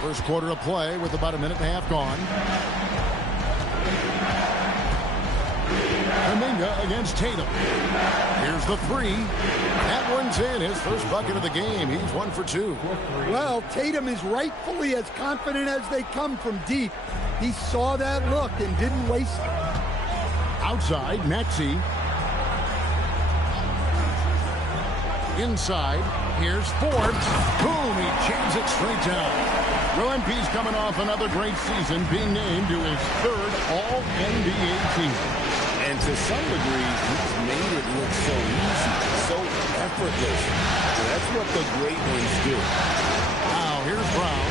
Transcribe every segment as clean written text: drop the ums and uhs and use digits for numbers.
First quarter of play with about a minute and a half gone. Kuminga against Tatum. Here's the three. That one's in. His first bucket of the game. He's 1 for 2. Well, Tatum is rightfully as confident as they come from deep. He saw that look and didn't waste it. Outside, Maxey. Inside, here's Forbes. Boom, he jams it straight down. Will MP's coming off another great season, being named to his third All-NBA team. And to some degree, he's made it look so easy, so effortless. That's what the great ones do. Now, here's Brown.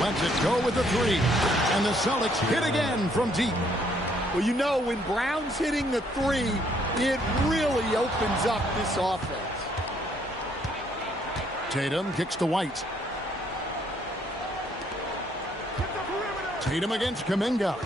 Lets it go with the three. And the Celtics hit again from deep. Well, you know, when Brown's hitting the three, it really opens up this offense. Tatum kicks to White. Tatum against Kuminga.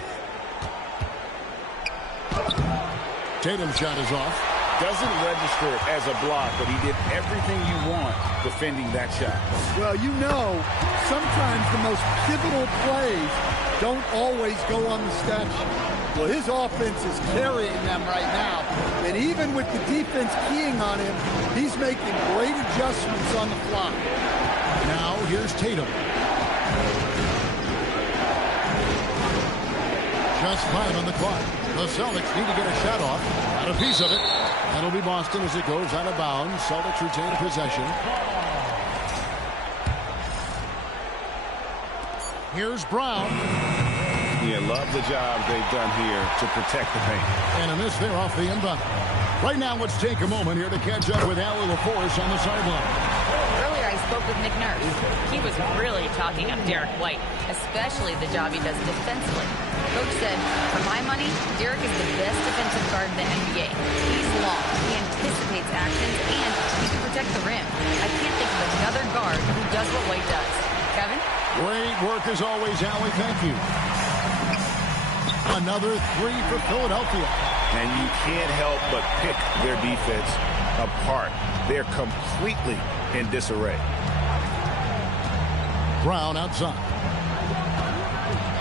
Tatum's shot is off. Doesn't register as a block, but he did everything you want defending that shot. Well, you know, sometimes the most pivotal plays don't always go on the stat sheet. Well, his offense is carrying them right now. And even with the defense keying on him, he's making great adjustments on the fly. Now, here's Tatum. Just 5 on the clock. The Celtics need to get a shot off. Got a piece of it. That'll be Boston as it goes out of bounds. Celtics retain possession. Here's Brown. Yeah, love the job they've done here to protect the paint. And a miss there off the inbound. Right now, let's take a moment here to catch up with Allie LaForce on the sideline. Earlier, I spoke with Nick Nurse. He was really talking up Derek White, especially the job he does defensively. Coach said, for my money, Derek is the best defensive guard in the NBA. He's long, he anticipates actions, and he can protect the rim. I can't think of another guard who does what White does. Kevin? Great work as always, Allie. Thank you. Another three for Philadelphia. And you can't help but pick their defense apart. They're completely in disarray. Brown outside.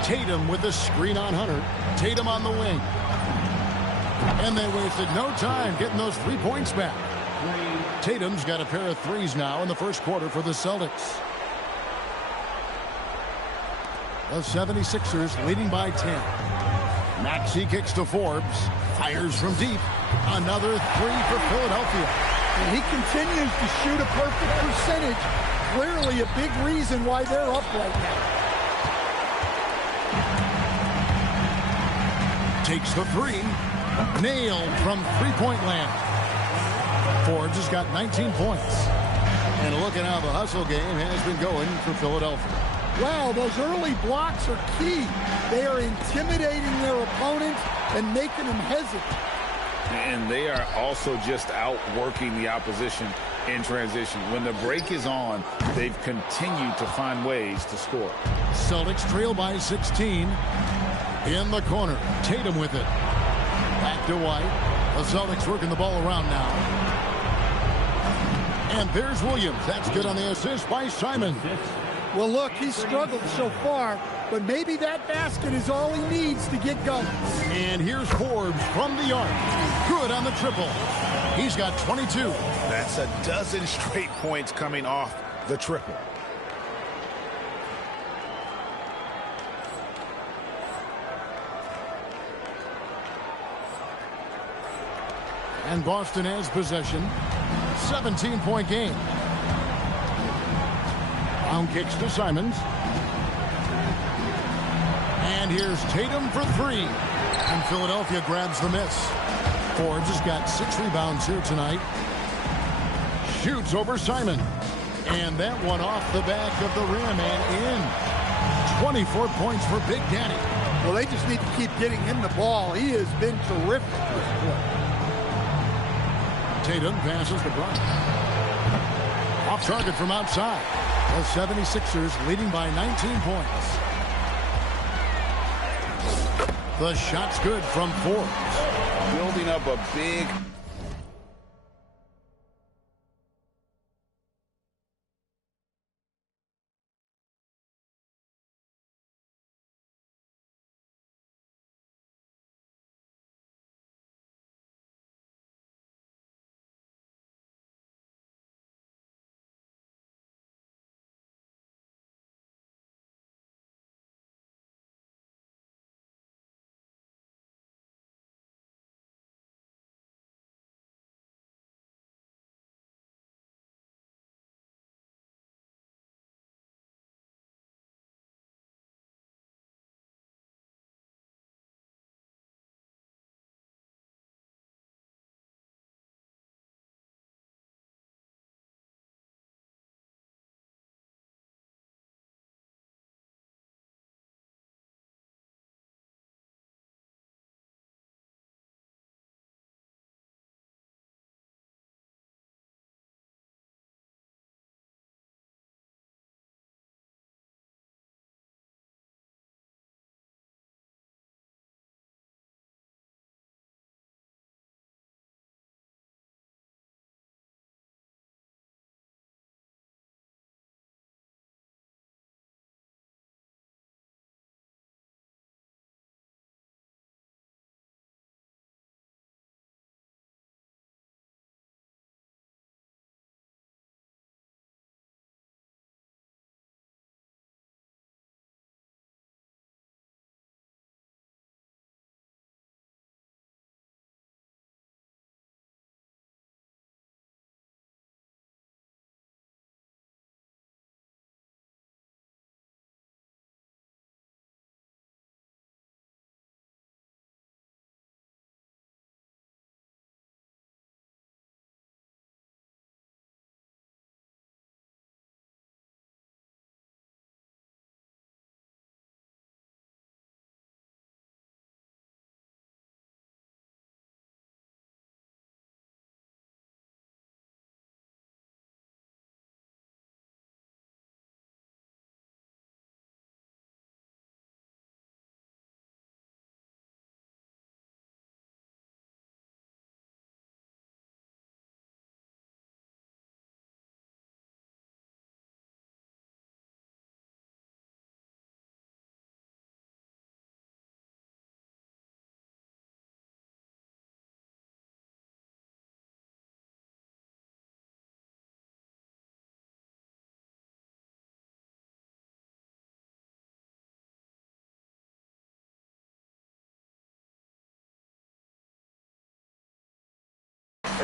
Tatum with the screen on Hunter. Tatum on the wing. And they wasted no time getting those 3 points back. Tatum's got a pair of threes now in the first quarter for the Celtics. The 76ers leading by 10. Maxey kicks to Forbes. Fires from deep. Another three for Philadelphia. And he continues to shoot a perfect percentage. Clearly a big reason why they're up right now. Takes the three. Nailed from three-point land. Forbes has got 19 points. And look at how the hustle game has been going for Philadelphia. Wow, those early blocks are key. They are intimidating their opponents and making them hesitant. And they are also just outworking the opposition in transition. When the break is on, they've continued to find ways to score. Celtics trail by 16. In the corner, Tatum with it. Back to White. The Celtics working the ball around now. And there's Williams. That's good on the assist by Simon. Well, look, he's struggled so far, but maybe that basket is all he needs to get going. And here's Forbes from the arc. Good on the triple. He's got 22. That's a dozen straight points coming off the triple. And Boston has possession. 17-point game. Brown kicks to Simons. And here's Tatum for three. And Philadelphia grabs the miss. Forbes has got 6 rebounds here tonight. Shoots over Simon. And that one off the back of the rim and in. 24 points for Big Daddy. Well, they just need to keep getting him the ball. He has been terrific this quarter. Tatum passes to Brown. Off target from outside. The 76ers leading by 19 points. The shot's good from Forbes. Building up a big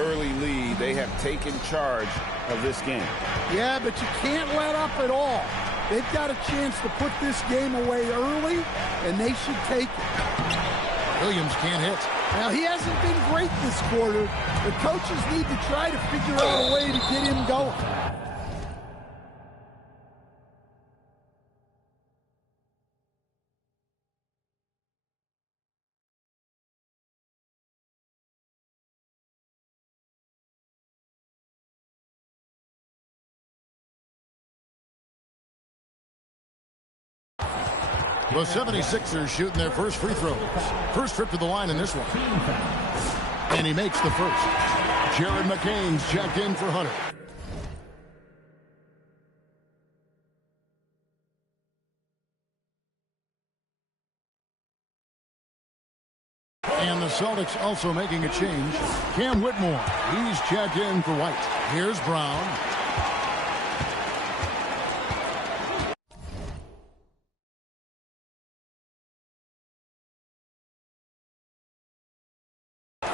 early lead, they have taken charge of this game. Yeah, but you can't let up at all. They've got a chance to put this game away early, and they should take it. Williams can't hit. Now, he hasn't been great this quarter. The coaches need to try to figure out a way to get him going. The 76ers shooting their first free throws. First trip to the line in this one. And he makes the first. Jared McCain's checked in for Hunter. And the Celtics also making a change. Cam Whitmore, he's checked in for White. Here's Brown.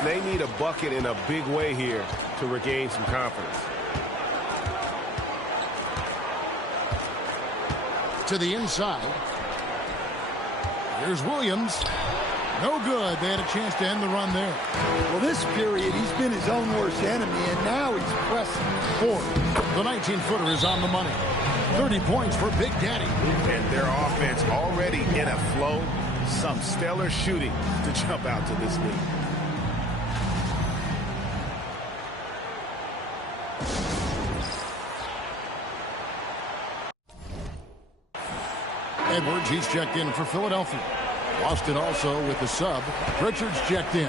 They need a bucket in a big way here to regain some confidence. To the inside. Here's Williams. No good. They had a chance to end the run there. Well, this period, he's been his own worst enemy, and now he's pressing. Ford, the 19-footer is on the money. 30 points for Big Daddy. And their offense already in a flow. Some stellar shooting to jump out to this lead. Edwards, he's checked in for Philadelphia. Boston also with the sub. Richards checked in.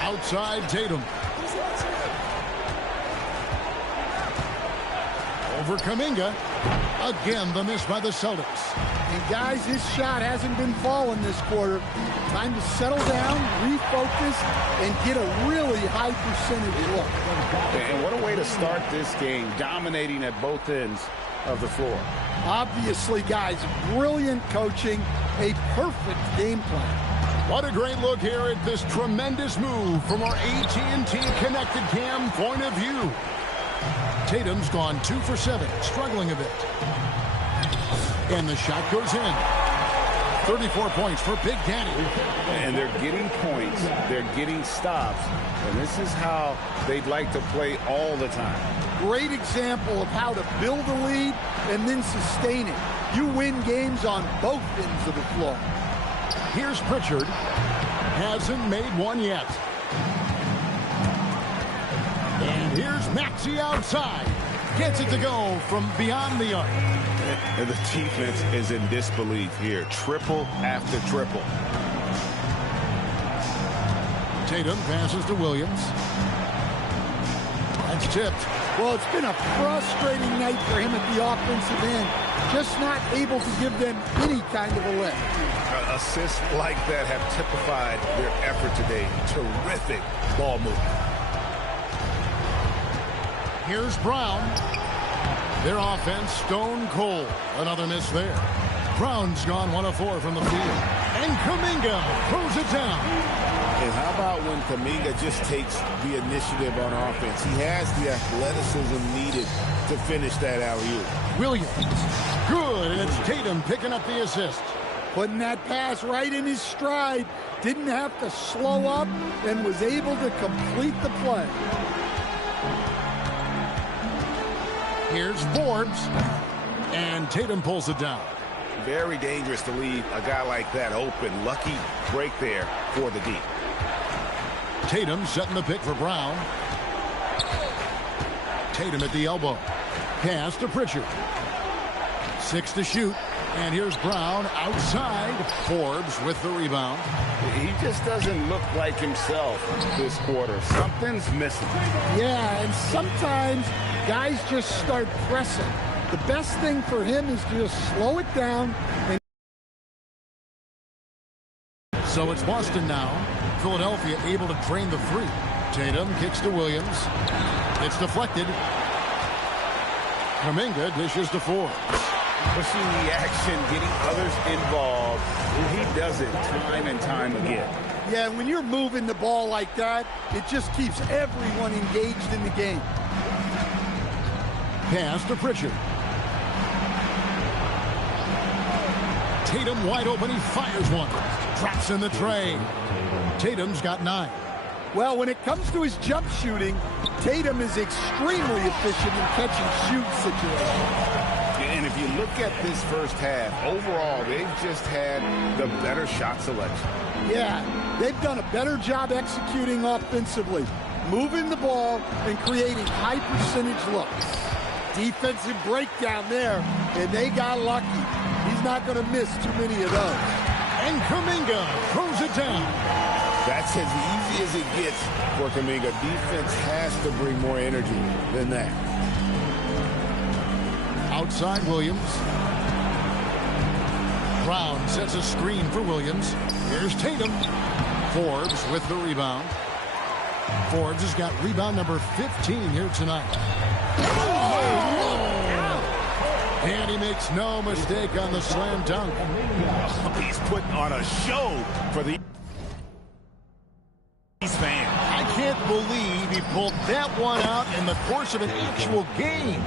Outside Tatum. Over Kuminga. Again, the miss by the Celtics. And guys, his shot hasn't been falling this quarter. Time to settle down, refocus, and get a really high percentage look. And what a way to start this game, dominating at both ends of the floor. Obviously, guys, brilliant coaching, a perfect game plan. What a great look here at this tremendous move from our AT&T Connected Cam point of view. Tatum's gone 2 for 7, struggling a bit. And the shot goes in. 34 points for Big Daddy. And they're getting points, they're getting stops, and this is how they'd like to play all the time. Great example of how to build a lead and then sustain it. You win games on both ends of the floor. Here's Pritchard. Hasn't made one yet. And here's Maxey outside. Gets it to go from beyond the arc. And the defense is in disbelief here. Triple after triple. Tatum passes to Williams. That's tipped. Well, it's been a frustrating night for him at the offensive end. Just not able to give them any kind of a lift. Assists like that have typified their effort today. Terrific ball movement. Here's Brown. Their offense stone cold. Another miss there. Brown's gone 1 of 4 from the field. And Kuminga throws it down. And how about when Kuminga just takes the initiative on offense? He has the athleticism needed to finish that alley-oop. Williams. Good, and it's Tatum picking up the assist. Putting that pass right in his stride. Didn't have to slow up and was able to complete the play. Here's Forbes. And Tatum pulls it down. Very dangerous to leave a guy like that open. Lucky break there for the D. Tatum setting the pick for Brown. Tatum at the elbow. Pass to Pritchard. 6 to shoot. And here's Brown outside. Forbes with the rebound. He just doesn't look like himself this quarter. Something's missing. Yeah, and sometimes guys just start pressing. The best thing for him is to just slow it down. So it's Boston now. Philadelphia able to drain the 3. Tatum kicks to Williams. It's deflected. Kuminga dishes to Forbes. Pushing the action, getting others involved. He does it time and time again. Yeah, when you're moving the ball like that, it just keeps everyone engaged in the game. Pass to Pritchard. Tatum wide open. He fires one. Drops in the tray. Tatum's got 9. Well, when it comes to his jump shooting, Tatum is extremely efficient in catch-and-shoot situations. And if you look at this first half, overall, they've just had the better shot selection. Yeah, they've done a better job executing offensively, moving the ball and creating high-percentage looks. Defensive breakdown there, and they got lucky. He's not going to miss too many of those. And Kuminga throws it down. That's as easy as it gets for Kuminga. Defense has to bring more energy than that. Outside Williams. Brown sets a screen for Williams. Here's Tatum. Forbes with the rebound. Forbes has got rebound number 15 here tonight. And he makes no mistake on the slam dunk. He's putting on a show for the fan. I can't believe he pulled that one out in the course of an actual game.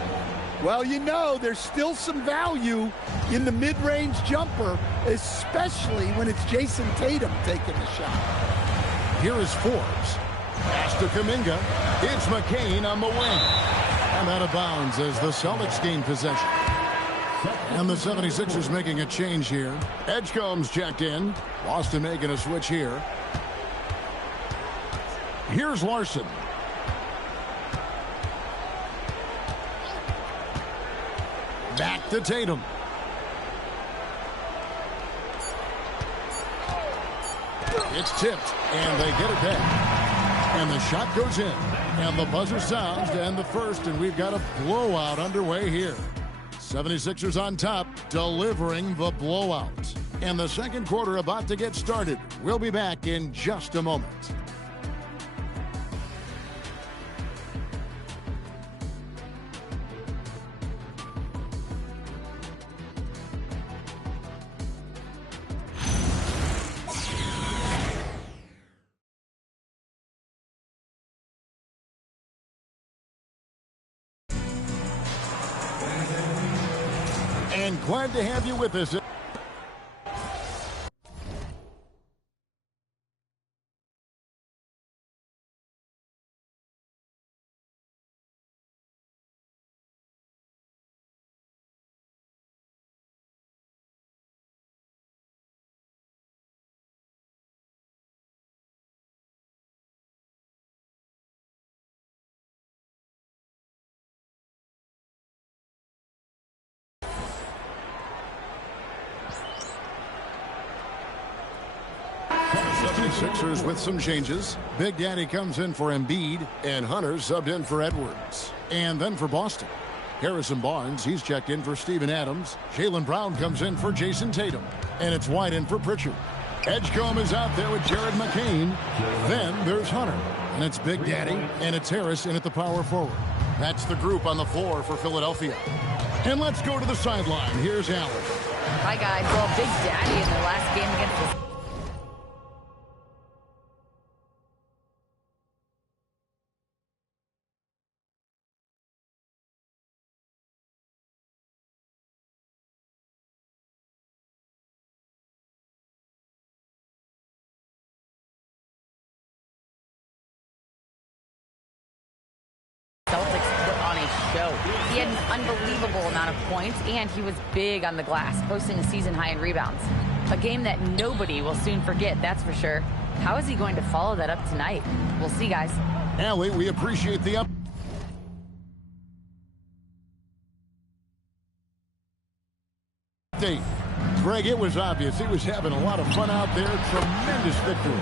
Well, you know, there's still some value in the mid-range jumper, especially when it's Jason Tatum taking the shot. Here is Forbes. Pass to Kuminga. It's McCain on the wing. And out of bounds as the Celtics gain possession. And the 76ers making a change here. Edgecombe's checked in. Boston making a switch here. Here's Larson. Back to Tatum. It's tipped, and they get it back. And the shot goes in. And the buzzer sounds to end the first, and we've got a blowout underway here. 76ers on top, delivering the blowout. And the second quarter about to get started. We'll be back in just a moment. And glad to have you with us. Sixers with some changes. Big Daddy comes in for Embiid, and Hunter subbed in for Edwards. And then for Boston, Harrison Barnes, he's checked in for Steven Adams. Jaylen Brown comes in for Jason Tatum. And it's White in for Pritchard. Edgecombe is out there with Jared McCain. Then there's Hunter. And it's Big Daddy, and it's Harris in at the power forward. That's the group on the floor for Philadelphia. And let's go to the sideline. Here's Allen. Hi, guys. Well, Big Daddy in their last game against the Celtics put on a show. He had an unbelievable amount of points, and he was big on the glass, posting a season high in rebounds. A game that nobody will soon forget, that's for sure. How is he going to follow that up tonight? We'll see, guys. Allie, we appreciate the update. Greg, it was obvious. He was having a lot of fun out there. Tremendous victory.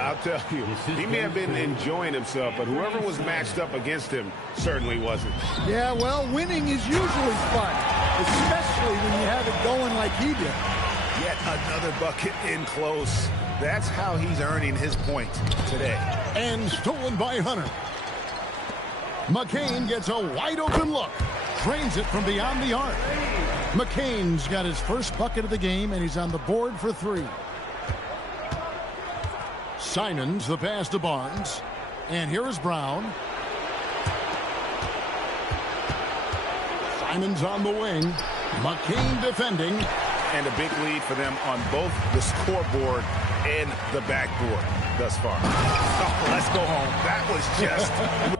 I'll tell you, he may have been enjoying himself, but whoever was matched up against him certainly wasn't. Yeah, well, winning is usually fun, especially when you have it going like he did. Yet another bucket in close. That's how he's earning his point today. And stolen by Hunter. McCain gets a wide open look. Drains it from beyond the arc. McCain's got his first bucket of the game, and he's on the board for 3. Simons, the pass to Barnes. And here is Brown. Simons on the wing. McCain defending. And a big lead for them on both the scoreboard and the backboard thus far. Oh, let's go home. That was just...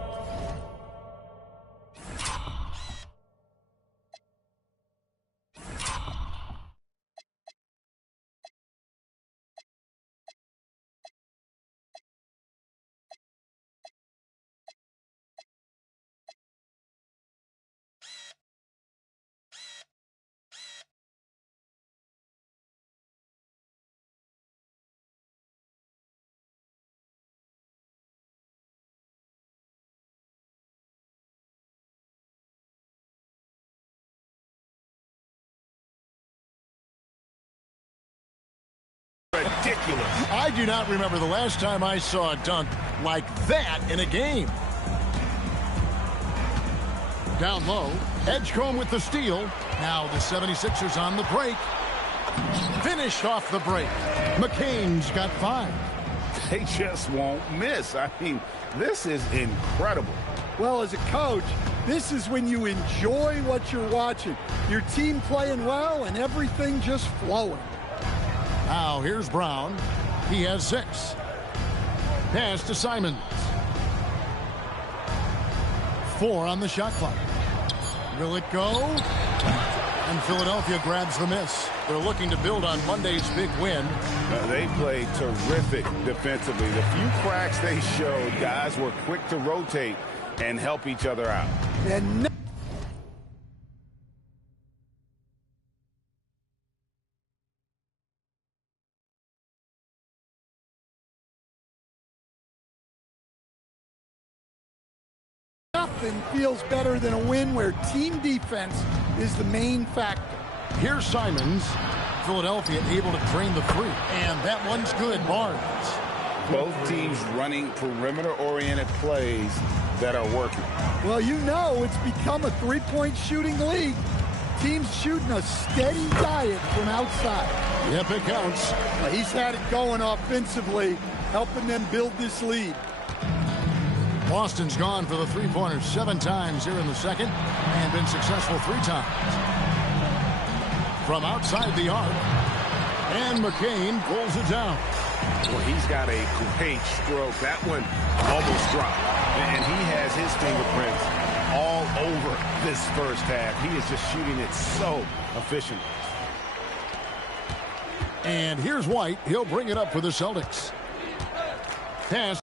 ridiculous. I do not remember the last time I saw a dunk like that in a game. Down low, Edgecombe with the steal. Now the 76ers on the break. Finished off the break. McCain's got 5. They just won't miss. I mean, this is incredible. Well, as a coach, this is when you enjoy what you're watching. Your team playing well and everything just flowing. Now here's Brown. He has 6. Pass to Simons. 4 on the shot clock. Will it go? And Philadelphia grabs the miss. They're looking to build on Monday's big win. They played terrific defensively. The few cracks they showed, guys were quick to rotate and help each other out. And nothing feels better than a win where team defense is the main factor. Here's Simons. Philadelphia able to drain the 3. And that one's good. Barnes. Both teams running perimeter-oriented plays that are working. Well, you know it's become a three-point shooting league. Teams shooting a steady diet from outside. Yep, it counts. Well, he's had it going offensively, helping them build this lead. Boston's gone for the three-pointers 7 times here in the second and been successful 3 times. From outside the arc, and McCain pulls it down. Well, he's got a great stroke. That one almost dropped. And he has his fingerprints all over this first half. He is just shooting it so efficiently. And here's White. He'll bring it up for the Celtics. Pass.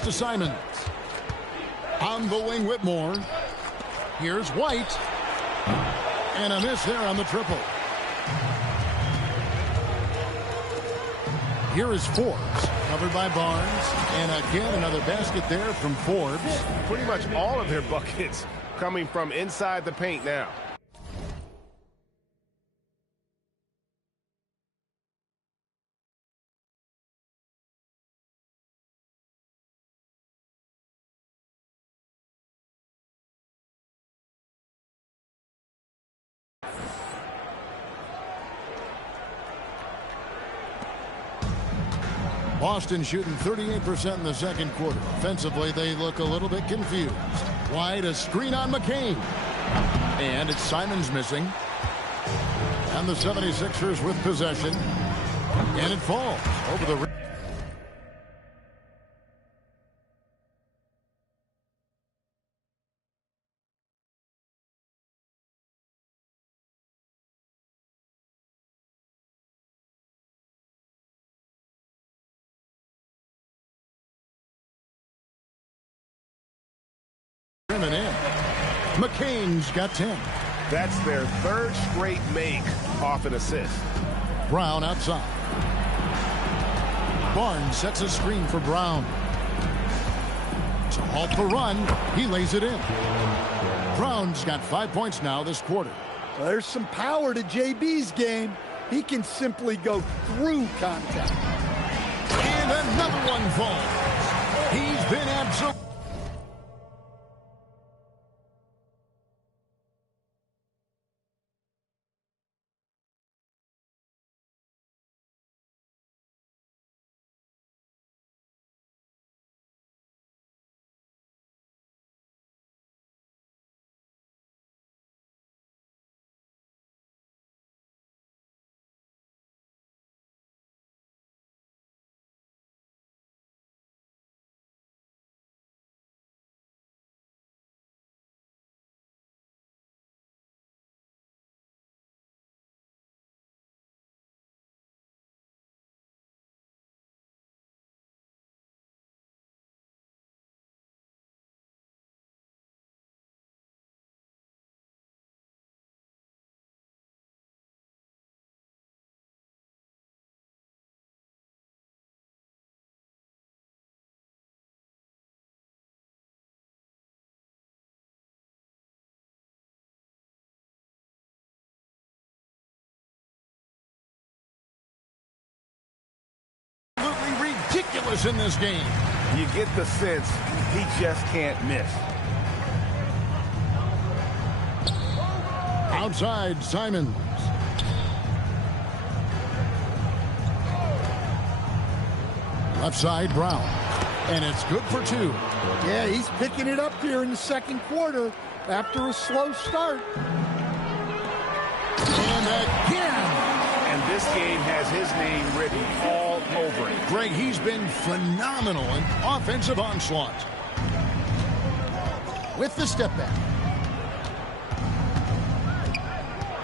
To Simons. On the wing, Whitmore. Here's White. And a miss there on the triple. Here is Forbes, covered by Barnes. And again, another basket there from Forbes. Pretty much all of their buckets coming from inside the paint now. Boston shooting 38% in the second quarter. Offensively, they look a little bit confused. White, a screen on McCain. And it's Simons missing. And the 76ers with possession. And it falls over the rim. trimming in. McCain's got 10. That's their third straight make off an assist. Brown outside. Barnes sets a screen for Brown. To halt the run, he lays it in. Brown's got 5 points now this quarter. Well, there's some power to JB's game. He can simply go through contact. And another one falls. He's been absolutely... ridiculous in this game. You get the sense he just can't miss. Outside, Simons. Left side, Brown. And it's good for 2. Yeah, he's picking it up here in the second quarter after a slow start. And again. And this game has his name written all over it. Greg, he's been phenomenal in offensive onslaught. With the step back.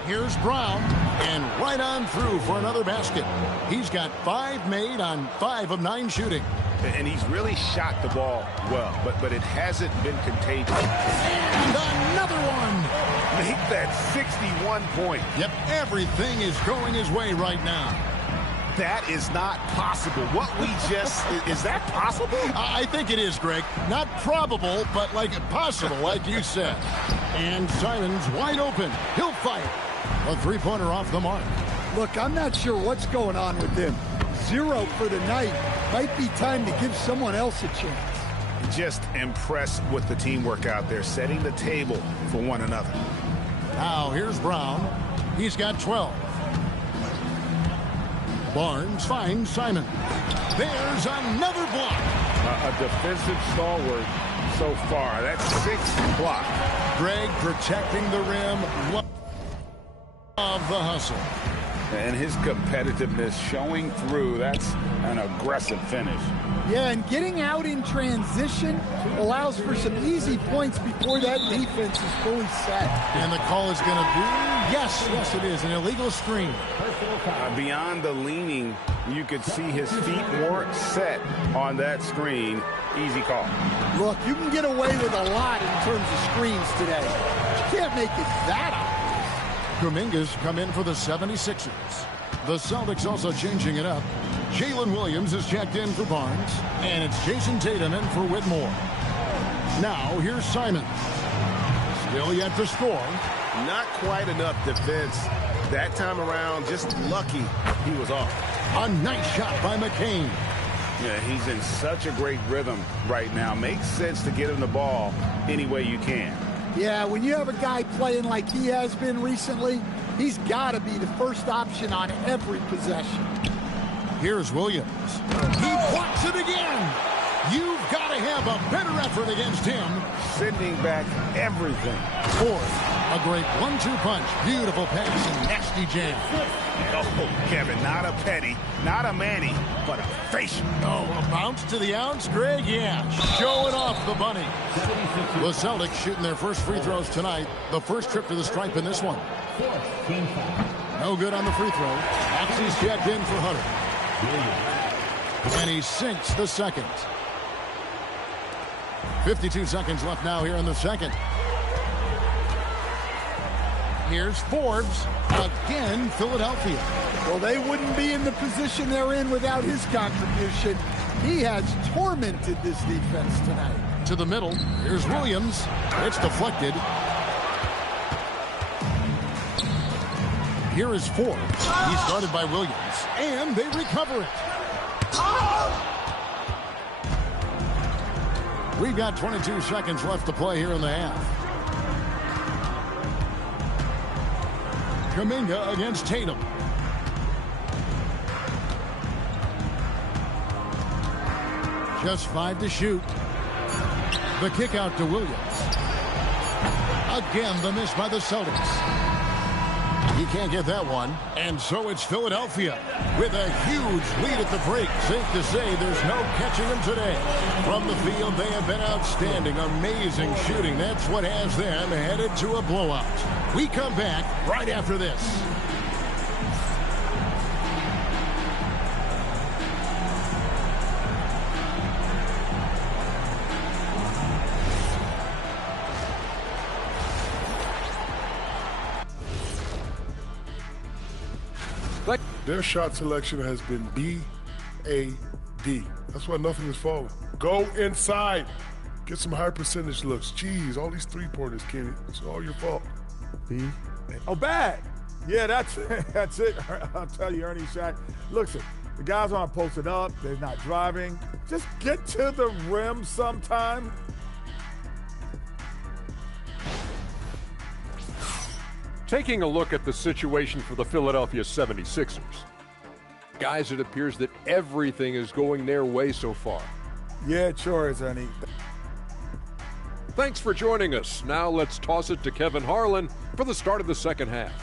Here's Brown, and right on through for another basket. He's got 5 made on 5 of 9 shooting. And he's really shot the ball well, but it hasn't been contagious. And another one. Make that 61 point. Yep, everything is going his way right now. That is not possible. What we just... is that possible? I think it is, Greg. Not probable, but like possible, like you said. And Simons wide open. He'll fire. A 3-pointer off the mark. Look, I'm not sure what's going on with him. 0 for the night. Might be time to give someone else a chance. Just impressed with the teamwork out there, setting the table for one another. Now here's Brown. He's got 12. Barnes finds Simon. There's another block. A defensive stalwart so far. That's 6 blocks. Greg protecting the rim. Love the hustle. And his competitiveness showing through. That's an aggressive finish. Yeah, and getting out in transition allows for some easy points before that defense is fully set. And the call is going to be, yes, it is, an illegal screen. Beyond the leaning, you could see his feet weren't set on that screen. Easy call. Look, you can get away with a lot in terms of screens today. You can't make it that obvious. Kuminga's come in for the 76ers. The Celtics also changing it up. Jalen Williams is checked in for Barnes, and it's Jason Tatum in for Whitmore. Now, here's Simons. Still yet to score. Not quite enough defense. That time around, just lucky he was off. A nice shot by McCain. Yeah, he's in such a great rhythm right now. Makes sense to get him the ball any way you can. Yeah, when you have a guy playing like he has been recently, he's got to be the first option on every possession. Here's Williams. He blocks it again. You've got to have a better effort against him. Sending back everything. Fourth, a great 1-2 punch. Beautiful pass and nasty jam. Oh, Kevin, not a petty, not a Manny, but a facial. Oh, a bounce to the ounce, Greg? Yeah, showing off the bunny. The Celtics shooting their first free throws tonight. The first trip to the stripe in this one. No good on the free throw. Maxey's checked in for Hunter. And he sinks the second. 52 seconds left now here in the second. Here's Forbes. Again, Philadelphia. Well, they wouldn't be in the position they're in without his contribution. He has tormented this defense tonight. To the middle. Here's Williams. It's deflected. Here is Forbes. He started by Williams. And they recover it. We've got 22 seconds left to play here in the half. Kuminga against Tatum. Just 5 to shoot. The kick out to Williams. Again, the miss by the Celtics. He can't get that one. And so it's Philadelphia with a huge lead at the break. Safe to say there's no catching them today. From the field, they have been outstanding. Amazing shooting. That's what has them headed to a blowout. We come back right after this. Their shot selection has been B-A-D. That's why nothing is falling. Go inside. Get some high percentage looks. Jeez, all these three-pointers, Kenny. It's all your fault. Oh, bad. Yeah, that's it. I'll tell you, Ernie Shaq. Look, the guys aren't posted up. They're not driving. Just get to the rim sometime. Taking a look at the situation for the Philadelphia 76ers. Guys, it appears that everything is going their way so far. Yeah, it sure is, Ernie. Thanks for joining us. Now let's toss it to Kevin Harlan for the start of the second half.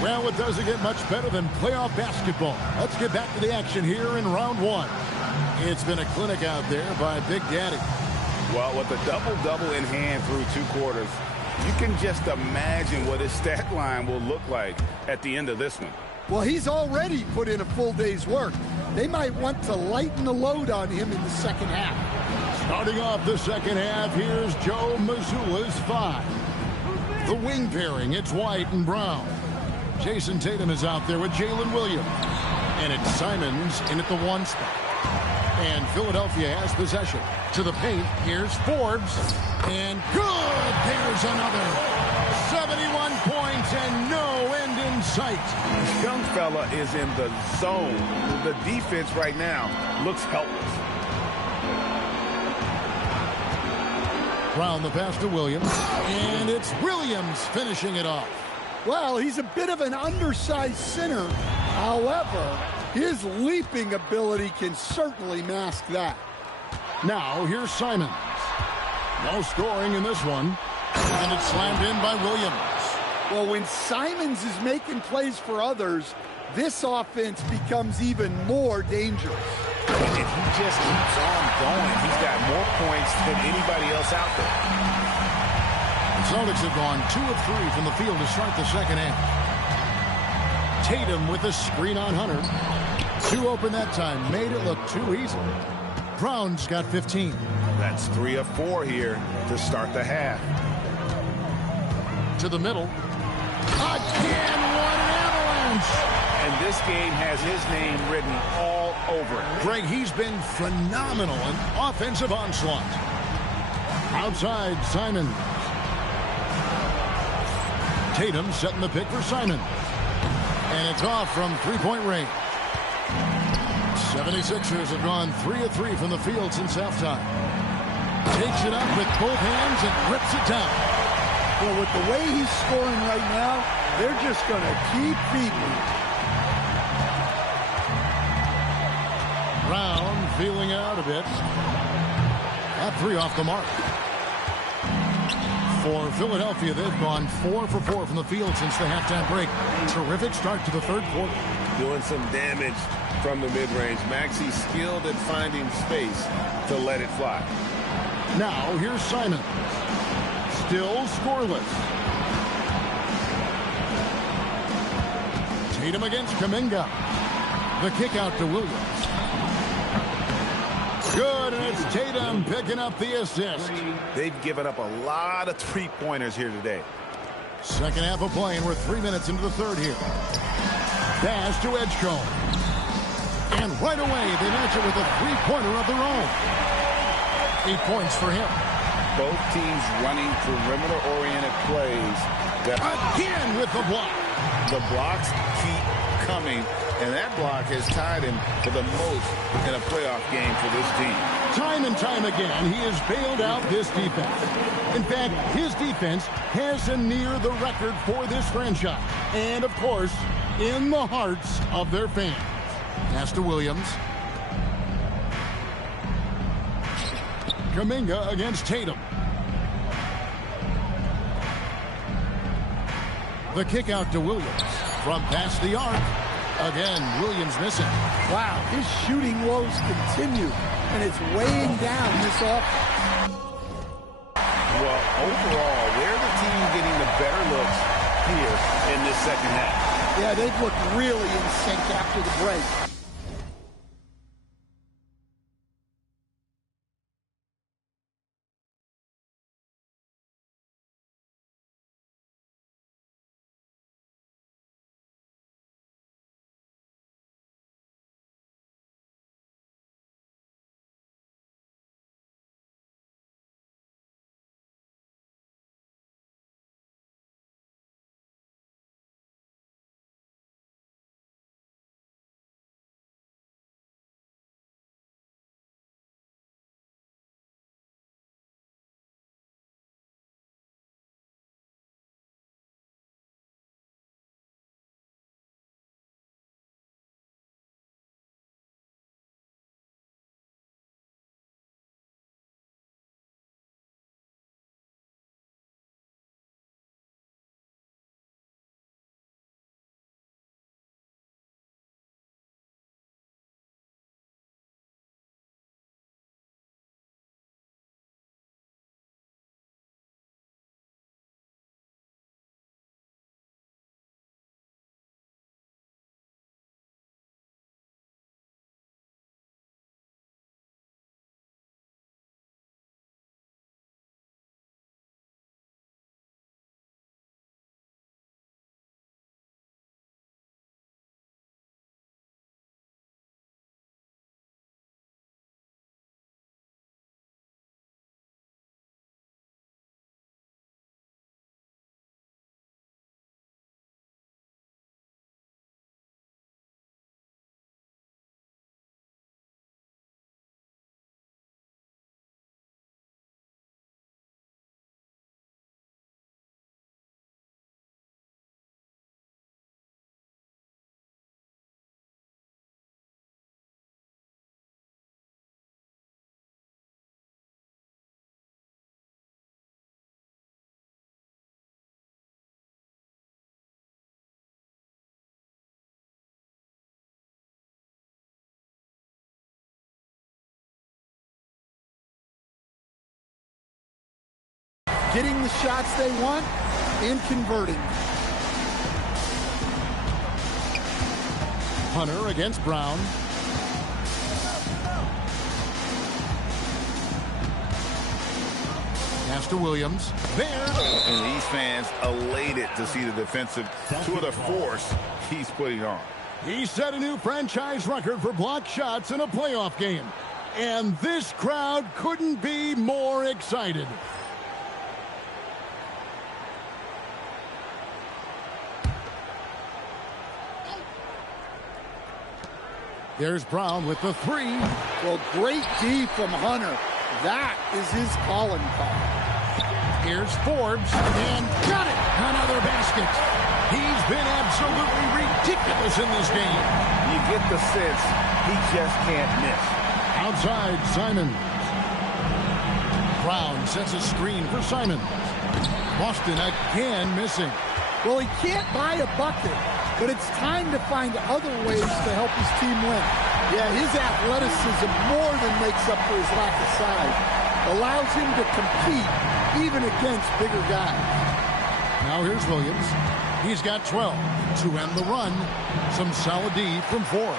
Well, it doesn't get much better than playoff basketball. Let's get back to the action here in round one. It's been a clinic out there by Big Daddy. Well, with a double-double in hand through 2 quarters, you can just imagine what his stat line will look like at the end of this one. Well, he's already put in a full day's work. They might want to lighten the load on him in the second half. Starting off the second half, here's Joe Mazzulla's 5. The wing pairing, it's White and Brown. Jason Tatum is out there with Jalen Williams. And it's Simons in at the 1 spot. And Philadelphia has possession. To the paint, here's Forbes. And good! There's another. 71 points and no end in sight. This young fella is in the zone. The defense right now looks helpless. Brown the pass to Williams. And it's Williams finishing it off. Well, he's a bit of an undersized center. However, his leaping ability can certainly mask that. Now, here's Simons. No scoring in this one. And it's slammed in by Williams. Well, when Simons is making plays for others, this offense becomes even more dangerous. And he just keeps on going. He's got more points than anybody else out there. The Celtics have gone 2 of 3 from the field to start the second half. Tatum with a screen on Hunter. 2 open that time. Made it look too easy. Brown's got 15. That's 3 of 4 here to start the half. To the middle. Again, what an avalanche! And this game has his name written all over it. Greg, he's been phenomenal in offensive onslaught. Outside, Simon. Tatum setting the pick for Simon. And it's off from three-point range. 76ers have gone 3 of 3 from the field since halftime. Takes it up with both hands and rips it down. Well, with the way he's scoring right now, they're just going to keep beating. Brown feeling out a bit. That 3 off the mark. For Philadelphia, they've gone 4 for 4 from the field since the halftime break. Terrific start to the third quarter. Doing some damage from the mid-range. Maxey's skilled at finding space to let it fly. Now, here's Simon. Still scoreless. Tatum against Kuminga. The kick out to Williams. Good, and it's Tatum picking up the assist. They've given up a lot of three-pointers here today. Second half of play, and we're 3 minutes into the third here. Pass to Edgecombe. And right away, they match it with a three-pointer of their own. 8 points for him. Both teams running perimeter-oriented plays. Again with the block. The blocks keep coming, and that block has tied him for the most in a playoff game for this team. Time and time again, he has bailed out this defense. In fact, his defense has him near the record for this franchise. And, of course, in the hearts of their fans. Pass to Williams. Kuminga against Tatum. The kick out to Williams from past the arc. Again, Williams missing. Wow, his shooting woes continue, and it's weighing down this offense. Well, overall, they're the team getting the better looks here in this second half. Yeah, they've looked really in sync after the break. Getting the shots they want and converting. Hunter against Brown. Pass to Williams. There. And these fans elated to see the defensive tour de force he's putting on. He set a new franchise record for blocked shots in a playoff game. And this crowd couldn't be more excited. There's Brown with the three. Well, great D from Hunter. That is his calling card. Here's Forbes, and got it! Another basket. He's been absolutely ridiculous in this game. You get the sense he just can't miss. Outside, Simon. Brown sets a screen for Simon. Boston again missing. Well, he can't buy a bucket, but it's time to find other ways to help his team win. Yeah, his athleticism more than makes up for his lack of size. Allows him to compete even against bigger guys. Now here's Williams. He's got 12 to end the run. Some solid D from Forbes.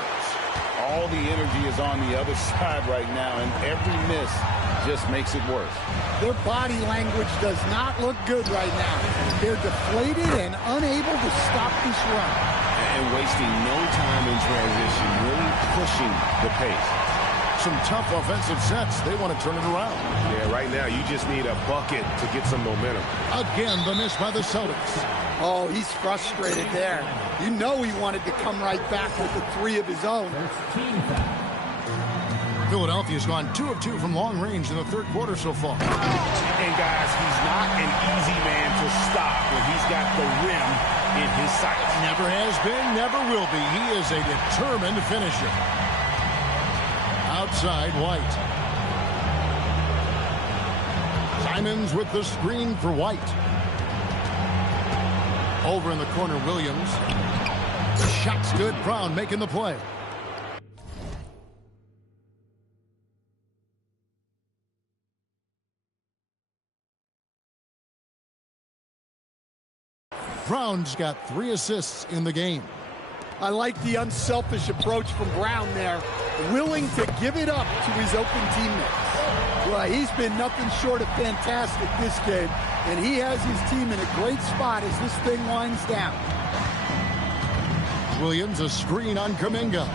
All the energy is on the other side right now, and every miss just makes it worse. Their body language does not look good right now. They're deflated and unable to stop this run. And wasting no time in transition, really pushing the pace. Some tough offensive sets. They want to turn it around. Yeah, right now you just need a bucket to get some momentum. Again, the miss by the Celtics. Oh, he's frustrated there. You know he wanted to come right back with the 3 of his own. Philadelphia's gone 2 of 2 from long range in the third quarter so far. And guys, he's not an easy man to stop when he's got the rim in his sights. Never has been, never will be. He is a determined finisher. Outside, White. Simons with the screen for White. Over in the corner, Williams. The shot's good. Brown making the play. Brown's got 3 assists in the game. I like the unselfish approach from Brown there, willing to give it up to his open teammates. Well, he's been nothing short of fantastic this game, and he has his team in a great spot as this thing winds down. Williams, a screen on Kuminga.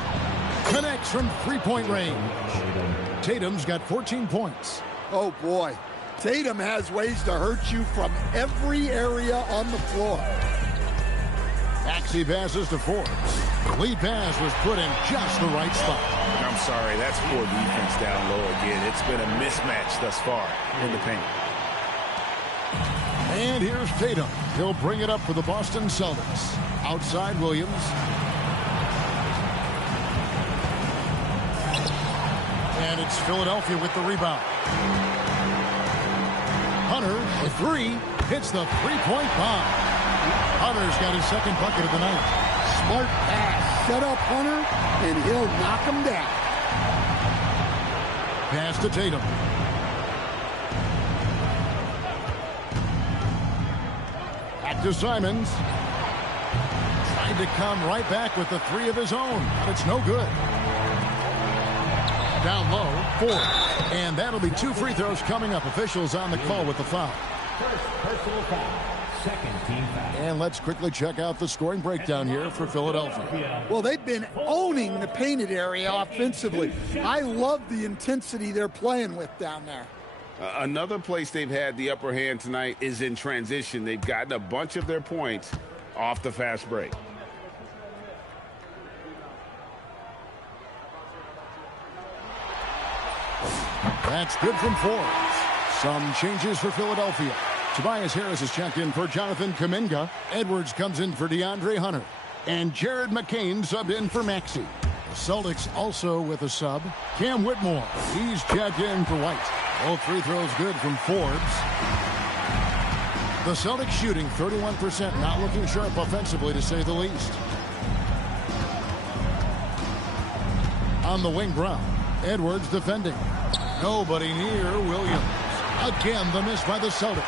Connects from three-point range. Tatum's got 14 points. Oh, boy. Tatum has ways to hurt you from every area on the floor. Maxey passes to Forbes. The lead pass was put in just the right spot. I'm sorry, that's poor defense down low again. It's been a mismatch thus far in the paint. And here's Tatum. He'll bring it up for the Boston Celtics. Outside, Williams. And it's Philadelphia with the rebound. Hunter, a 3, hits the three-point bomb. Hunter's got his second bucket of the night. Smart pass. Set up Hunter, and he'll knock him down. Pass to Tatum. Back to Simons. Tried to come right back with the 3 of his own, but it's no good. Down low, 4. And that'll be 2 free throws coming up. Officials on the call with the foul. First personal foul. Second team foul. And let's quickly check out the scoring breakdown here for Philadelphia. Well, they've been owning the painted area offensively. I love the intensity they're playing with down there. Another place they've had the upper hand tonight is in transition. They've gotten a bunch of their points off the fast break. That's good from Forbes. Some changes for Philadelphia. Tobias Harris is checked in for Jonathan Kuminga. Edwards comes in for DeAndre Hunter. And Jared McCain subbed in for Maxey. The Celtics also with a sub. Cam Whitmore. He's checked in for White. Both free throws good from Forbes. The Celtics shooting 31%. Not looking sharp offensively, to say the least. On the wing, Brown. Edwards defending. Nobody near Williams. Again, the miss by the Celtics.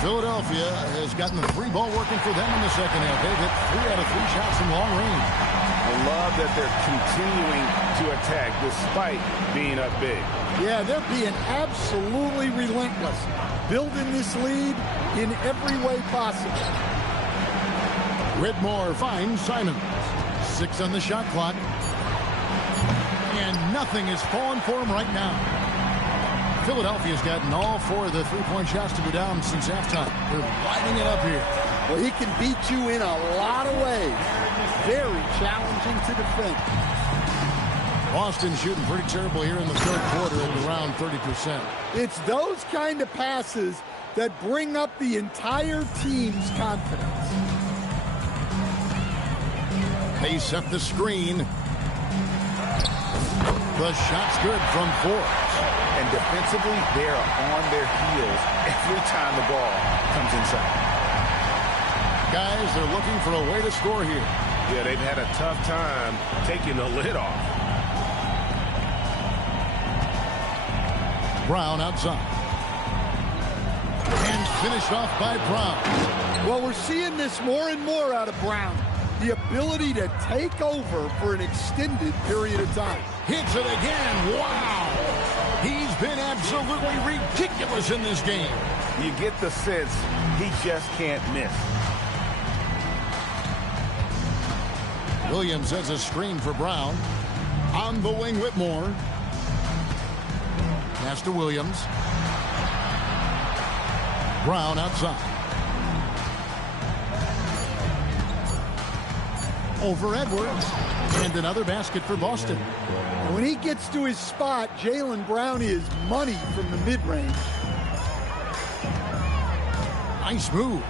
Philadelphia has gotten the 3 ball working for them in the second half. They've hit 3 out of 3 shots from long range. I love that they're continuing to attack despite being up big. Yeah, they're being absolutely relentless. Building this lead in every way possible. Whitmore finds Simons. 6 on the shot clock. And nothing is falling for him right now. Philadelphia's gotten all 4 of the 3-point shots to go down since halftime. They're lining it up here. Well, he can beat you in a lot of ways. Very challenging to defend. Boston shooting pretty terrible here in the third quarter at around 30%. It's those kind of passes that bring up the entire team's confidence. They set the screen. The shot's good from Forbes. And defensively, they are on their heels every time the ball comes inside. Guys, they're looking for a way to score here. Yeah, they've had a tough time taking the lid off. Brown outside. And finished off by Brown. Well, we're seeing this more and more out of Brown. The ability to take over for an extended period of time. Hits it again. Wow. He's been absolutely ridiculous in this game. You get the sense he just can't miss. Williams has a screen for Brown. On the wing, Whitmore. Pass to Williams. Brown outside. Over Edwards. And another basket for Boston. When he gets to his spot, Jaylen Brown is money from the mid-range. Nice move.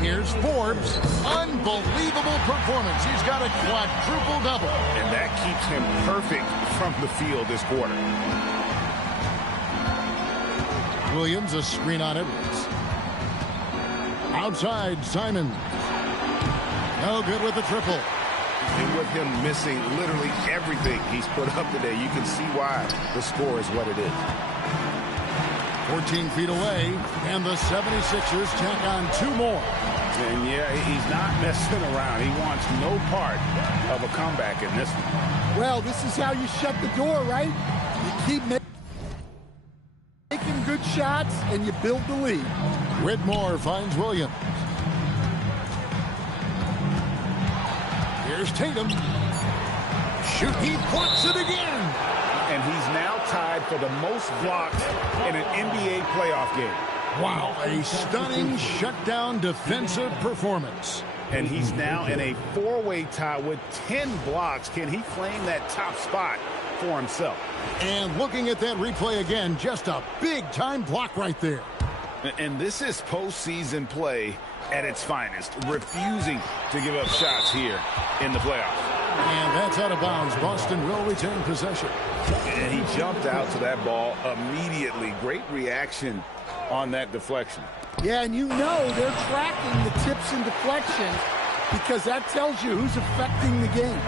Here's Forbes. Unbelievable performance. He's got a quadruple-double. And that keeps him perfect from the field this quarter. Williams, a screen on Edwards. Outside, Simon. No good with the triple. And with him missing literally everything he's put up today, you can see why the score is what it is. 14 feet away, and the 76ers tack on 2 more. And yeah, he's not messing around. He wants no part of a comeback in this one. Well, this is how you shut the door, right? You keep making good shots, and you build the lead. Whitmore finds Williams. Here's Tatum. Shoot, he blocks it again. And he's now tied for the most blocks in an NBA playoff game. Wow, a stunning shutdown defensive performance. And he's now in a 4-way tie with 10 blocks. Can he claim that top spot for himself? And looking at that replay again, just a big-time block right there. And this is postseason play at its finest, refusing to give up shots here in the playoffs. And that's out of bounds. Boston will retain possession. And he jumped out to that ball immediately. Great reaction on that deflection. Yeah, and you know they're tracking the tips and deflections because that tells you who's affecting the game.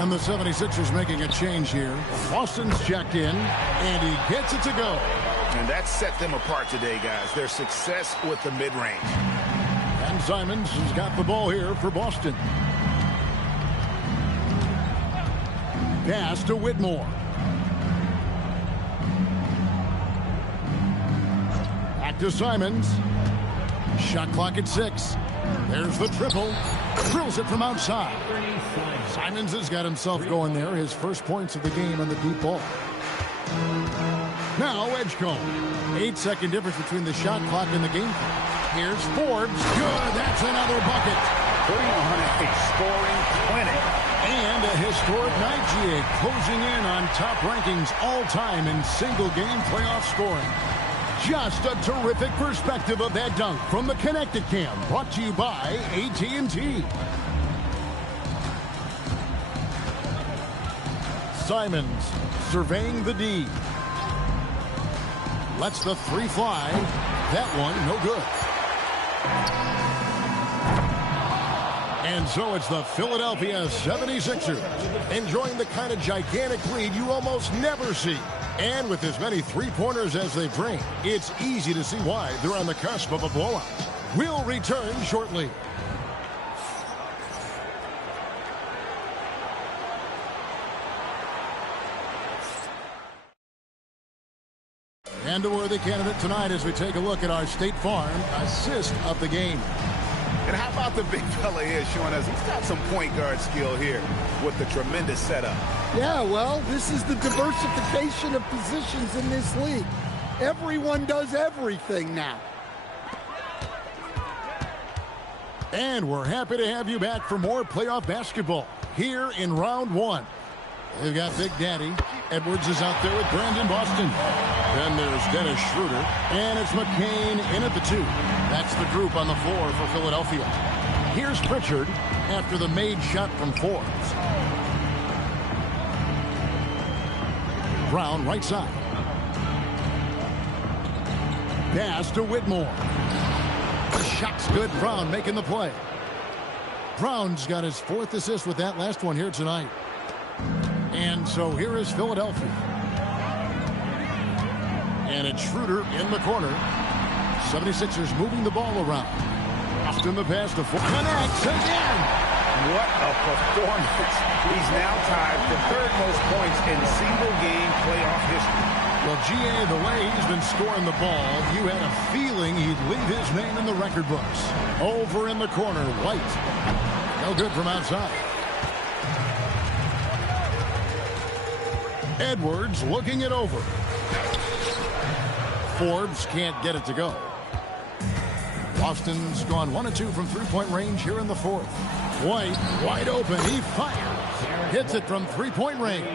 And the 76ers making a change here. Boston's checked in, and he gets it to go. And that set them apart today, guys. Their success with the mid-range. And Simons has got the ball here for Boston. Pass to Whitmore. Back to Simons. Shot clock at 6. There's the triple. Drills it from outside. Simons has got himself going there. His first points of the game on the deep ball. Now Edgecombe. 8-second difference between the shot clock and the game clock. Here's Forbes. Good. That's another bucket. Putting on a scoring clinic. And a historic night, GA, closing in on top rankings all-time in single-game playoff scoring. Just a terrific perspective of that dunk from the Connected Cam, brought to you by AT&T. Simons surveying the D. Lets the 3 fly. That one, no good. And so it's the Philadelphia 76ers enjoying the kind of gigantic lead you almost never see. And with as many three-pointers as they bring, it's easy to see why they're on the cusp of a blowout. We'll return shortly. And a worthy candidate tonight as we take a look at our State Farm assist of the game. And how about the big fella here showing us he's got some point guard skill here with the tremendous setup. Yeah, well, this is the diversification of positions in this league. Everyone does everything now. And we're happy to have you back for more playoff basketball here in round 1. They've got Big Daddy. Edwards is out there with Brandon Boston. Then there's Dennis Schroeder. And it's McCain in at the 2. That's the group on the floor for Philadelphia. Here's Pritchard after the made shot from Forbes. Brown right side. Pass to Whitmore. The shot's good. Brown making the play. Brown's got his 4th assist with that last one here tonight. And so here is Philadelphia. And it's Schroeder in the corner. 76ers moving the ball around. Boston the pass to Ford. Connects again. What a performance. He's now tied for third most points in single-game playoff history. Well, GA, the way he's been scoring the ball, you had a feeling he'd leave his name in the record books. Over in the corner, White. No good from outside. Edwards looking it over. Forbes can't get it to go. Boston's gone 1 of 2 from three-point range here in the fourth. White, wide open. He fires. Hits it from three-point range.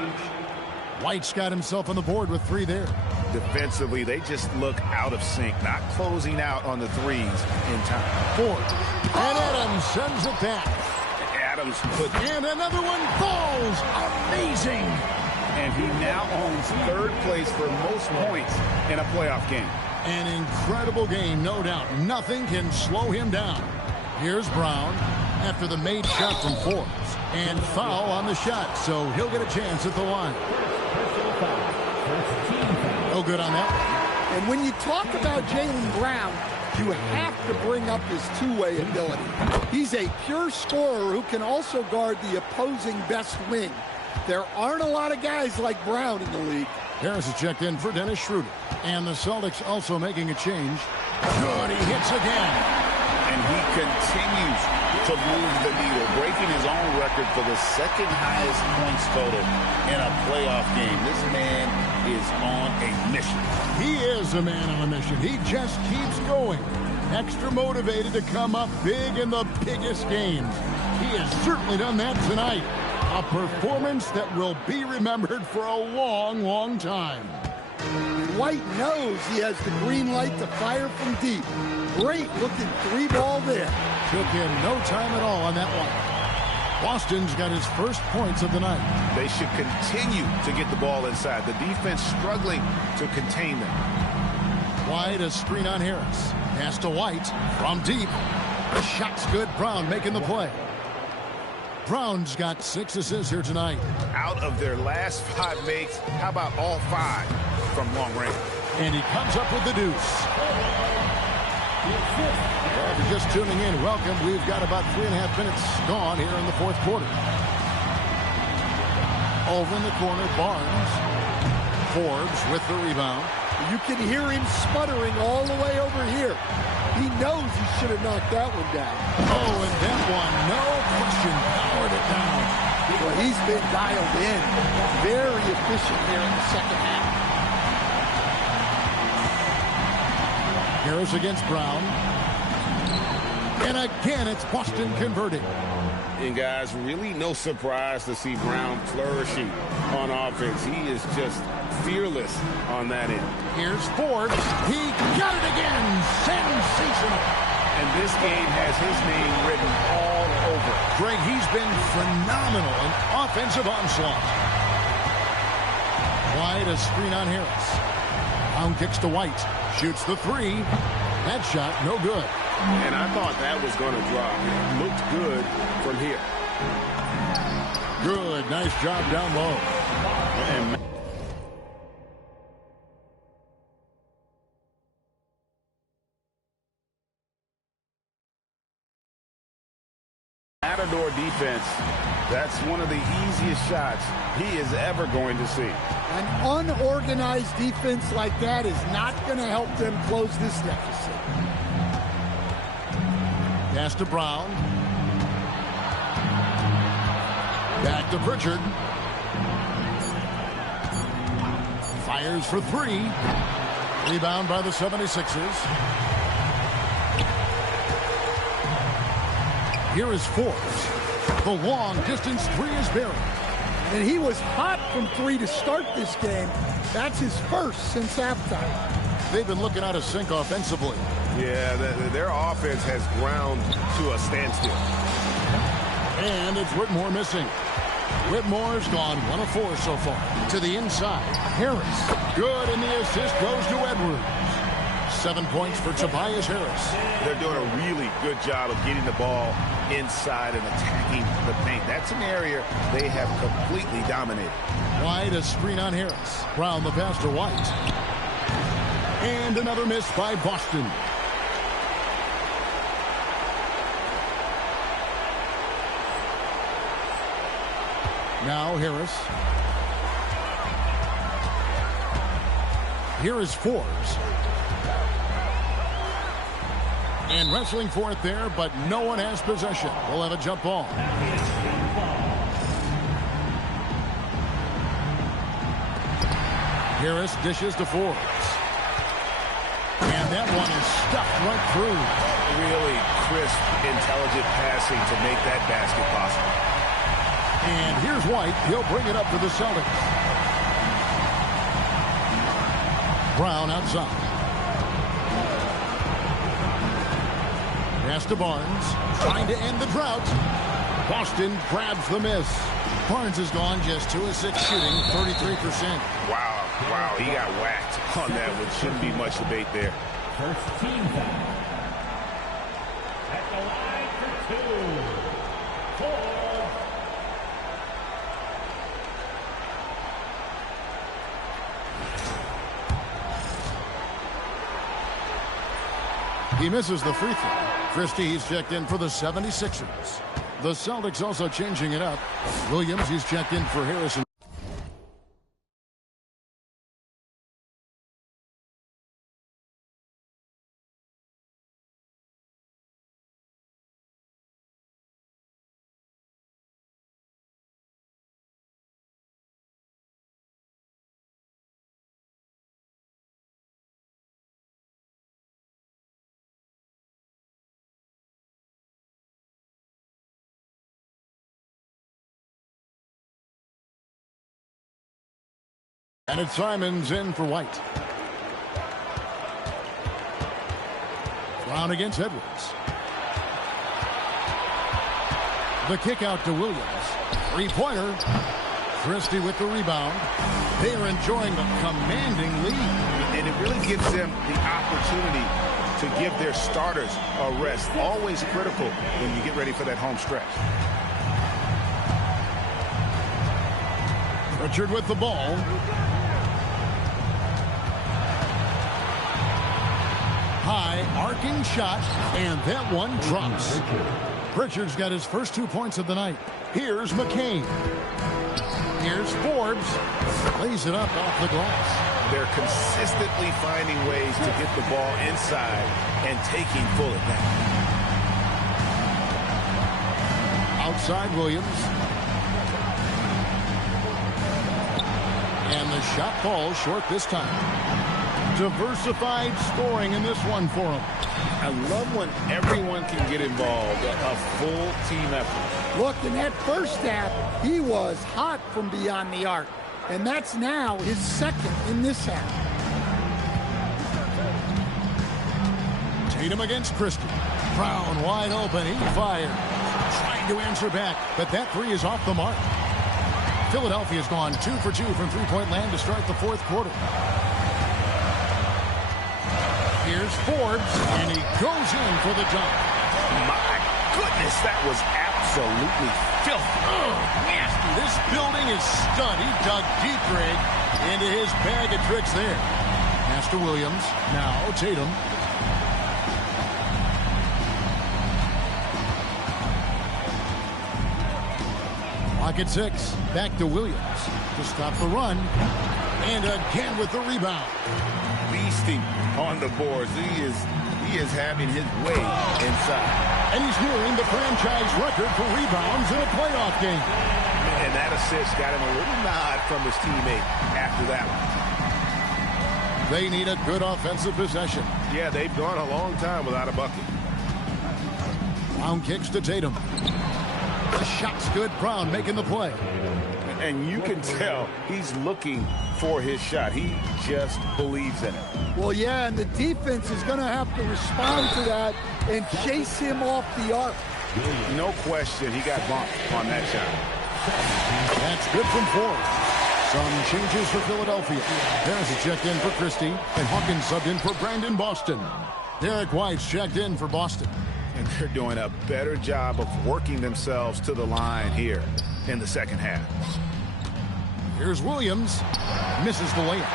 White's got himself on the board with 3 there. Defensively, they just look out of sync, not closing out on the threes in time. Forbes. And Adams sends it back. Adams put... And another one falls. Amazing. And he now owns third place for most points in a playoff game. An incredible game, no doubt. Nothing can slow him down. Here's Brown after the made shot from Forbes. And foul on the shot, so he'll get a chance at the line. No good on that. And when you talk about Jaylen Brown, you have to bring up his two-way ability. He's a pure scorer who can also guard the opposing best wing. There aren't a lot of guys like Brown in the league. Harris has checked in for Dennis Schroeder. And the Celtics also making a change. Good, he hits again. And he continues to move the needle, breaking his own record for the second highest points total in a playoff game. This man is on a mission. He is a man on a mission. He just keeps going. Extra motivated to come up big in the biggest games. He has certainly done that tonight. A performance that will be remembered for a long, long time. White knows he has the green light to fire from deep. Great looking 3-ball there. Took him no time at all on that one. Boston's got his first points of the night. They should continue to get the ball inside. The defense struggling to contain them. White, a screen on Harris. Pass to White from deep. The shot's good. Brown making the play. Brown's got 6 assists here tonight. Out of their last 5 makes, how about all 5 from long range? And he comes up with the deuce. Well, if you're just tuning in, welcome. We've got about 3.5 minutes gone here in the fourth quarter. Over in the corner, Barnes. Forbes with the rebound. You can hear him sputtering all the way over here. He knows he should have knocked that one down. Oh, and that one, no question, powered it down. Well, he's been dialed in. Very efficient there in the second half. Harris against Brown. And again, it's Boston converting. And guys, really no surprise to see Brown flourishing on offense. He is just fearless on that end. Here's Forbes. He got it again. Sensational. And this game has his name written all over. Greg, he's been phenomenal in offensive onslaught. White, a screen on Harris. Brown kicks to White. Shoots the 3. That shot, no good. And I thought that was going to drop. It looked good from here. Good. Nice job down low. And Matador defense, that's one of the easiest shots he is ever going to see. An unorganized defense like that is not going to help them close this deficit. Pass to Brown. Back to Pritchard. Fires for 3. Rebound by the 76ers. Here is Forbes. The long-distance 3 is buried. And he was hot from 3 to start this game. That's his first since halftime. They've been looking out of sync offensively. Yeah, their offense has ground to a standstill. And it's Whitmore missing. Whitmore's gone 1 of 4 so far. To the inside. Harris. Good, and the assist goes to Edwards. 7 points for Tobias Harris. They're doing a really good job of getting the ball inside and attacking the paint. That's an area they have completely dominated. White, a screen on Harris. Brown the pass to White. And another miss by Boston. Now Harris. Here is Forbes. And wrestling for it there, but no one has possession. We'll have a jump ball. Harris dishes to Forbes. And that one is stuffed right through. Really crisp, intelligent passing to make that basket possible. And here's White. He'll bring it up for the Celtics. Brown outside. Pass to Barnes. Trying to end the drought. Boston grabs the miss. Barnes has gone just 2 of 6 shooting, 33%. Wow, he got whacked on that one. Shouldn't be much debate there. First team foul. At the line for 2. Forbes. He misses the free throw. Christie's checked in for the 76ers. The Celtics also changing it up. Williams, he's checked in for Harrison. And it's Simons in for White. Brown against Edwards. The kick out to Williams. Three-pointer. Christie with the rebound. They are enjoying a commanding lead. And it really gives them the opportunity to give their starters a rest. Always critical when you get ready for that home stretch. Pritchard with the ball. High arcing shot, and that one drops. Pritchard's got his first 2 points of the night. Here's McCain. Here's Forbes. Lays it up off the glass. They're consistently finding ways to get the ball inside and taking full advantage. Outside Williams. And the shot falls short this time. Diversified scoring in this one for him. I love when everyone can get involved, a full team effort. Look, in that first half, he was hot from beyond the arc. And that's now his second in this half. Tatum against Christie. Brown wide open. He fired. Trying to answer back, but that three is off the mark. Philadelphia's gone 2 for 2 from three-point land to start the fourth quarter. Here's Forbes, and he goes in for the dunk. My goodness, that was absolutely filthy. Oh, nasty. This building is stunned. He dug deep, Greg, into his bag of tricks there. Pass to Williams. Now Tatum. Clock at 6. Back to Williams to stop the run. And again with the rebound. Beasting on the boards. He is having his way inside. And he's nearing the franchise record for rebounds in a playoff game. And that assist got him a little nod from his teammate after that one. They need a good offensive possession. Yeah, they've gone a long time without a bucket. Brown kicks to Tatum. The shot's good. Brown making the play. And you can tell he's looking for his shot. He just believes in it. Well, yeah, and the defense is going to have to respond to that and chase him off the arc. No question, he got bumped on that shot. That's good from Forbes. Some changes for Philadelphia. There's a check in for Christie, and Hawkins subbed in for Brandon Boston. Derek White's checked in for Boston. And they're doing a better job of working themselves to the line here in the second half. Here's Williams. Misses the layup.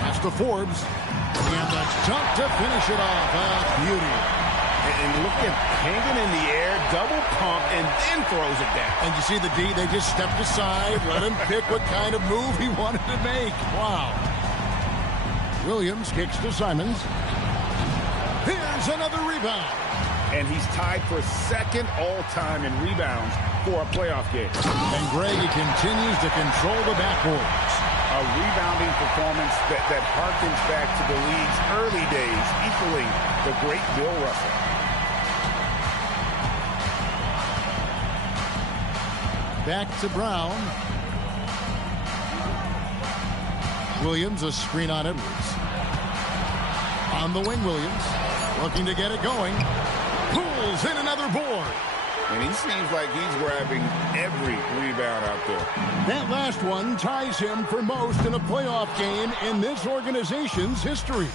Pass to Forbes. And the dunk to finish it off. Beauty. And look at hanging in the air, double pump and then throws it down. And you see the D, they just stepped aside, let him pick what kind of move he wanted to make. Wow. Williams kicks to Simons. Here's another rebound. And he's tied for second all-time in rebounds for a playoff game. And Greg continues to control the backboards. A rebounding performance that harkens back to the league's early days, equaling the great Bill Russell. Back to Brown. Williams, a screen on Edwards. On the wing, Williams, looking to get it going. Pulls in another board. And he seems like he's grabbing every rebound out there. That last one ties him for most in a playoff game in this organization's history.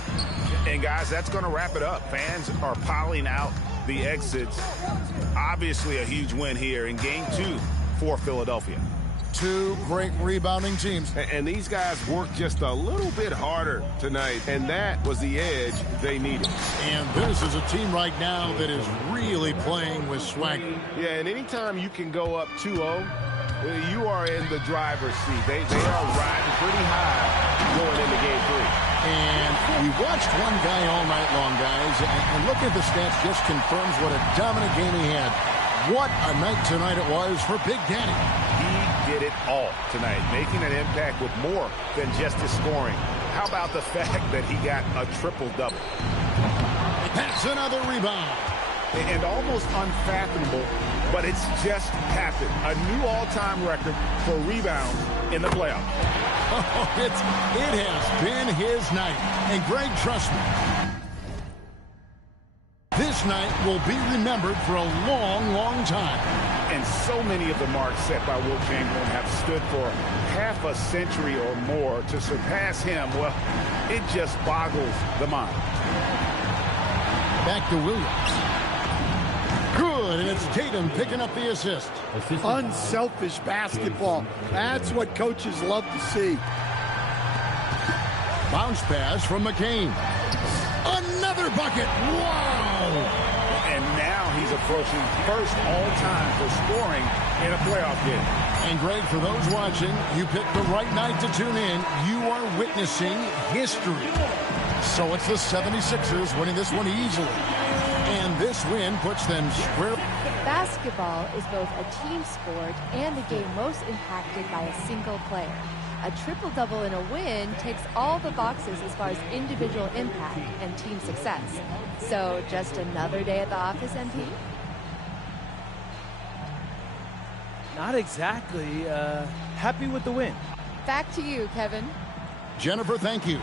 And guys, that's going to wrap it up. Fans are piling out the exits. Obviously a huge win here in Game 2 for Philadelphia. Two great rebounding teams. And these guys worked just a little bit harder tonight, and that was the edge they needed. And this is a team right now that is really playing with swagger. Yeah, and anytime you can go up 2-0, you are in the driver's seat. They are riding pretty high going into Game 3. And we watched one guy all night long, guys, and look at the stats, just confirms what a dominant game he had. What a night tonight it was for Big Daddy. He did it all tonight, making an impact with more than just his scoring. How about the fact that he got a triple-double? That's another rebound. And almost unfathomable, but it's just happened. A new all-time record for rebounds in the playoffs. Oh, it has been his night. And Greg, trust me, this night will be remembered for a long, long time. And so many of the marks set by Wilt Chamberlain have stood for half a century or more. To surpass him, well, it just boggles the mind. Back to Williams. Good, and it's Tatum picking up the assist. Unselfish basketball. That's what coaches love to see. Bounce pass from McCain. Another bucket. Wow. And now he's approaching first all-time for scoring in a playoff game. And Greg, for those watching, you picked the right night to tune in. You are witnessing history. So it's the 76ers winning this one easily. And this win puts them square. Basketball is both a team sport and the game most impacted by a single player. A triple-double in a win ticks all the boxes as far as individual impact and team success. So just another day at the office, MP? Not exactly. Happy with the win. Back to you, Kevin. Jennifer, thank you.